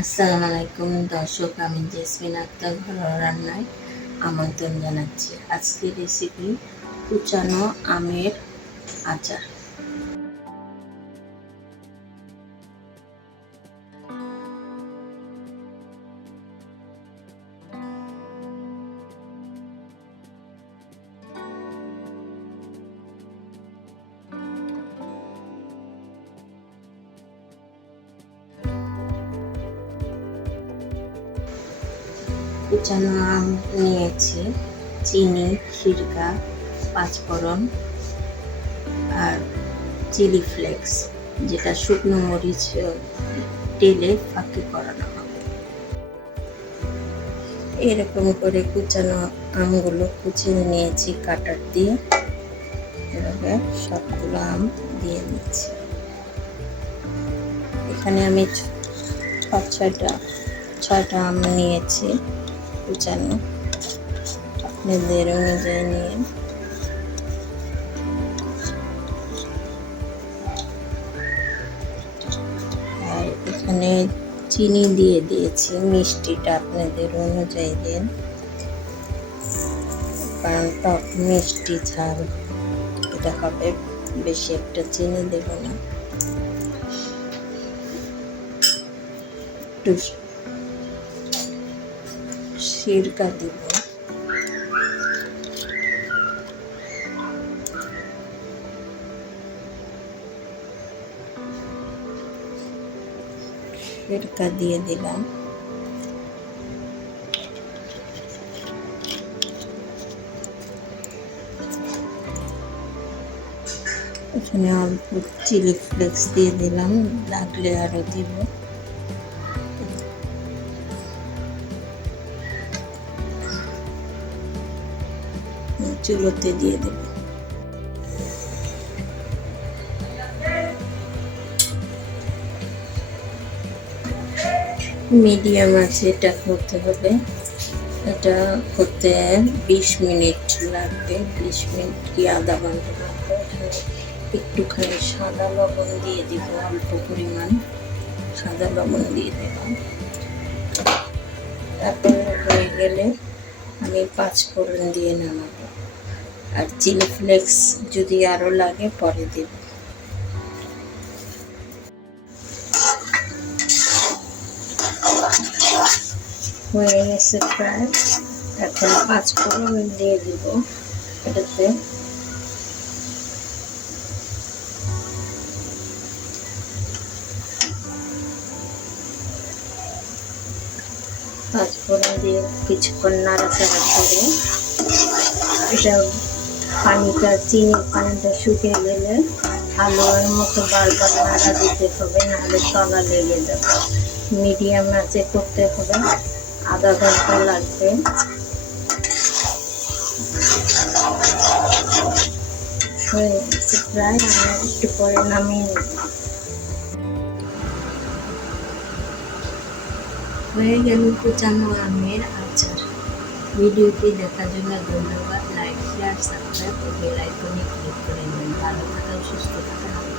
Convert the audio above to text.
আসসালামু আলাইকুম দর্শক, আমি জেসমিন আক্তার ঘরোয়া রান্নায় আমন্ত্রণ জানাচ্ছি। আজকের রেসিপি কুচানো আমের আচার। কুচানো আম নিয়েছি, চিনি, সিরকা, পাঁচফোড়ন আর চিলি ফ্লেক্স, যেটা শুকনো মরিচ তেলে ফাঁকি করানো হবে। এরকম করে কুচানো আমগুলো কুচিয়ে নিয়েছি কাটার দিয়ে। এভাবে সবগুলো আম দিয়ে নিচ্ছি। এখানে আমি ছয়টা আম নিয়েছি কুচানো, আপনাদের অনুযায়ী নিয়ে। আর এখানে চিনি দিয়ে দিয়েছি, মিষ্টিটা আপনাদের অনুযায়ী দেন, কারণ টক মিষ্টি ঝাল এটা হবে, বেশি একটা চিনি দেব না। একটু সিরকা দিব, সিরকা দিয়ে দিলাম। এখানে অল্প চিলি ফ্লেক্স দিয়ে দিলাম, লাগলে আরও দিব। চুলোতে দিয়ে দেব। মিডিয়াম আছে এটা করতে হবে। এটা করতে 20 মিনিট লাগবে, 20 মিনিট কি আধা ঘন্টা লাগবে। একটুখানি সাদা লবণ দিয়ে দিব, অল্প পরিমাণ সাদা লবণ দিয়ে দিলাম। তারপরে হয়ে গেলে আমি পাঁচফোড়ন দিয়ে নামাবো, আর চিলি ফ্লেক্স যদি আরও লাগে পরে দেব। হয়ে গেছে প্রায়। এখন পাঁচফোড়ন দিয়ে দিব এটাতে। পাঁচফোড়ন দিয়ে কিছুক্ষণ নাড়াচাড়া করে এটা চিনির পানিটা শুকিয়ে গেলে আলুর মতো বারবার নাড়া দিতে হবে, নাহলে তলা লেগে যাবে। মিডিয়াম আঁচে করতে হবে, আধা ঘন্টা লাগবে। হয়ে গেছে প্রায়, আমি একটু পরে নামিয়ে নেব। হয়ে গেল কুচানো আমের আচার। ভিডিওটি দেখার জন্য ধন্যবাদ। লাইক, শেয়ার, সাবস্ক্রাইব ও বেল আইকনে ক্লিক করে নিন। ভালো থাকুন, সুস্থ থাকুন।